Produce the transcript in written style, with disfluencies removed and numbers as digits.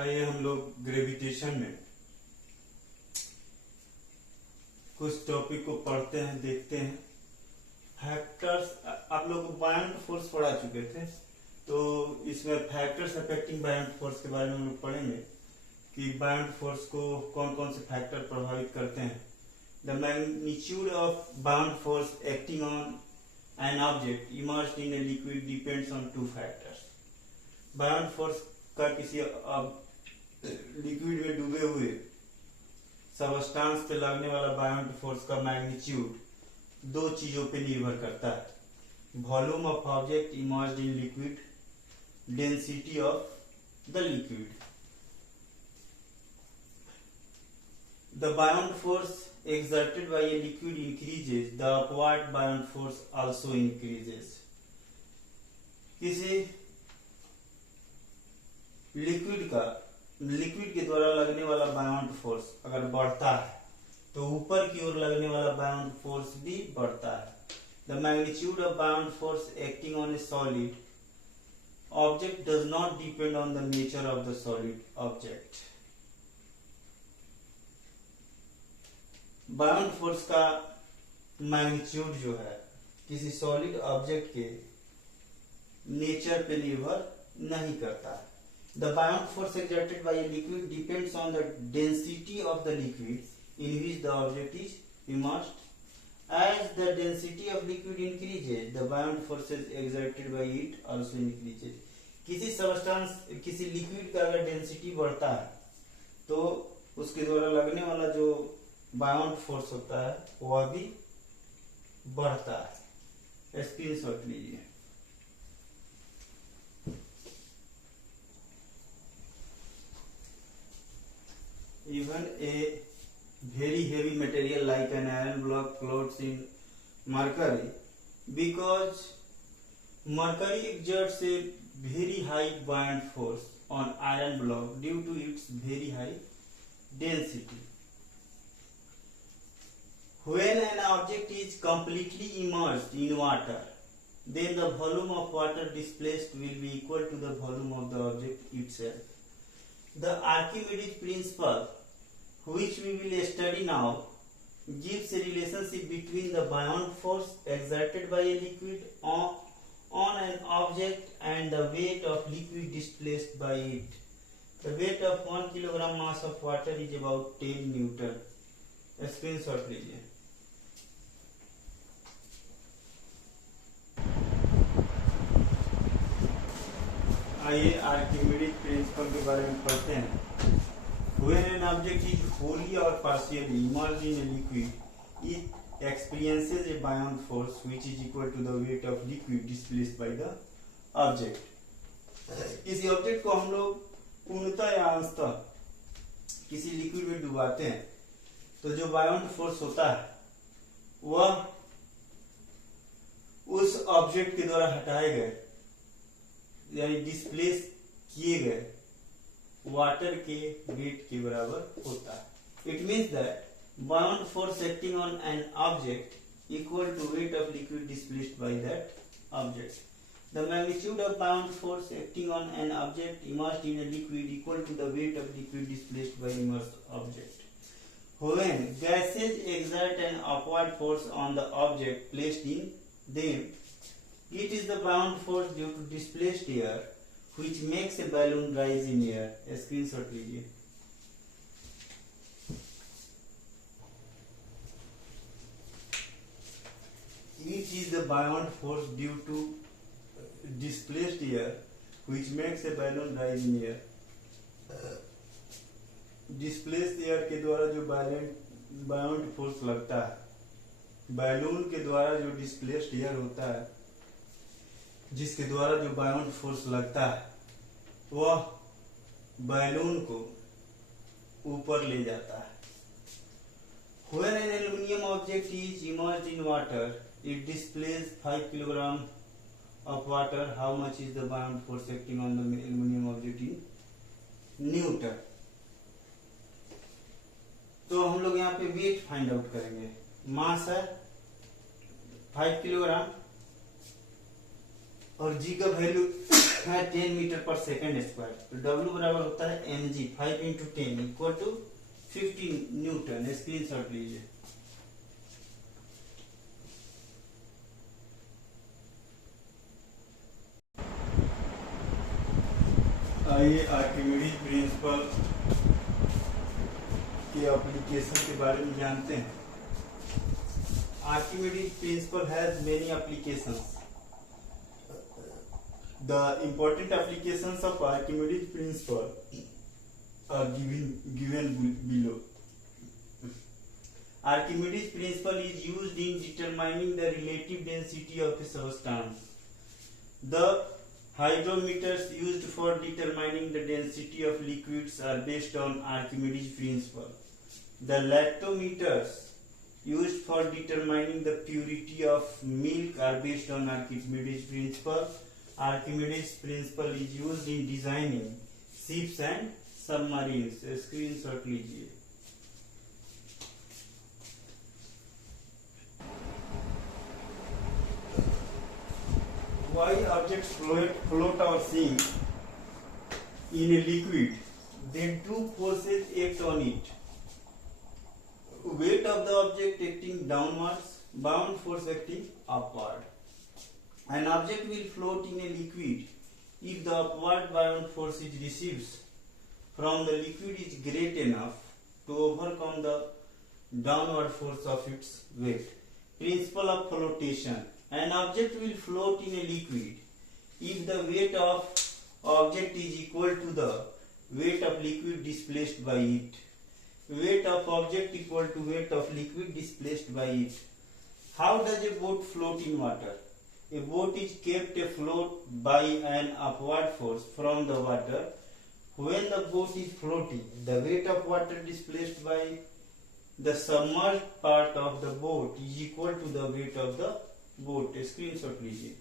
आइए हम लोग ग्रेविटेशन में कुछ टॉपिक को पढ़ते हैं, देखते हैं। फैक्टर्स, आप लोग बायोंट फोर्स पढ़ा चुके थे, तो इसमें फैक्टर्स अफेक्टिंग बायोंट फोर्स के बारे में हम लोग पढ़ेंगे कि बायोंट फोर्स को कौन कौन से फैक्टर प्रभावित करते हैं। The magnitude of buoyant force acting on an object immersed in a liquid depends on two factors. बायोंट force का किसी लिक्विड में डूबे हुए सबस्टांस पे लगने वाला बायोंट फोर्स का मैग्नीट्यूड दो चीजों पे निर्भर करता है: volume of object immersed in liquid, density of the liquid. The buoyant force exerted by a liquid increases, the upward buoyant force also increases. किसी लिक्विड के द्वारा लगने वाला बायोंट फोर्स अगर बढ़ता है तो ऊपर की ओर लगने वाला बायोंट फोर्स भी बढ़ता है। The magnitude of buoyant force acting on A solid object does not depend on the nature of the solid object. बायोंट force का मैग्नीट्यूड जो है किसी सॉलिड ऑब्जेक्ट के नेचर पे निर्भर नहीं करता है। The buoyant force exerted by a liquid depends on the density of the liquid in which the object is immersed. As the density of liquid increases, the buoyant forces exerted by it also increases. किसी substance, किसी liquid का अगर density बढ़ता है तो उसके द्वारा लगने वाला जो बायोंट फोर्स होता है वह भी बढ़ता है। स्क्रीनशॉट लीजिए। Even a very heavy material like an iron block floats in mercury because mercury exerts a very high buoyant force on iron block due to its very high density. When an object is completely immersed in water, then the volume of water displaced will be equal to the volume of the object itself. The Archimedes principle, which we will study now, gives a relationship between the buoyant force exerted by a liquid on an object and the weight of liquid displaced by it. The weight of 1 kilogram mass of water is about 10 Newton. Screenshot लीजिए। आइए Archimedes principal के बारे में पढ़ते हैं। When an object is wholly or partially immersed in a liquid, it experiences a buoyant force which is equal to the weight of liquid displaced by the object. किसी object को हम लोग पूर्णतः या अंशतः किसी लिक्विड में डुबाते हैं तो जो बायोंट फोर्स होता है वह उस ऑब्जेक्ट के द्वारा हटाए गए यानी डिस्प्लेस किए गए वाटर के वेट के बराबर होता है। It means that buoyant force acting on an object equal to weight of liquid displaced by that object. The magnitude of buoyant force acting on an object immersed in a liquid equal to the weight of liquid displaced by immersed object. When gases exert an upward force on the object placed in them, it is the buoyant force due to displaced air which makes a balloon rise in air. Screenshot लीजिए। It is the buoyant force due to displaced air which makes a balloon rise in air. Displaced air के द्वारा जो बायोंट force लगता है, balloon के द्वारा जो displaced air होता है जिसके द्वारा जो बायोंट फोर्स लगता है वह बैलून को ऊपर ले जाता है। When an aluminum object is immersed in water, it displaces 5 kilogram of water. How much is the buoyant force acting on the aluminum object in Newton? तो हम लोग यहाँ पे वेट फाइंड आउट करेंगे। मास है 5 किलोग्राम और जी का वैल्यू है 10 मीटर पर सेकेंड स्क्वायर। तो डब्ल्यू बराबर होता है mg 5 into 10 equal to 15 newton. Screen shot लीजिए। आइए आर्किमिडीज प्रिंसिपल के एप्लीकेशन के बारे में जानते हैं। Archimedes principle has many applications. The important applications of Archimedes principle are given below. Archimedes principle is used in determining the relative density of a substance. The hydrometers used for determining the density of liquids are based on Archimedes principle. The lactometers used for determining the purity of milk are based on Archimedes principle. Archimedes principle is used in designing ships and submarines. Screenshot लीजिए। Why objects float or sink in a liquid? Then two forces act on it. Weight of the object acting downwards, bound force acting upward. An object will float in a liquid if the upward bound force it receives from the liquid is great enough to overcome the downward force of its weight. Principle of flotation. An object will float in a liquid if the weight of object is equal to the weight of liquid displaced by it. Weight of object equal to weight of liquid displaced by it. How does a boat float in water? A boat is kept afloat by an upward force from the water. When the boat is floating, the weight of water displaced by the submerged part of the boat is equal to the weight of the boat. Screenshot लीजिए।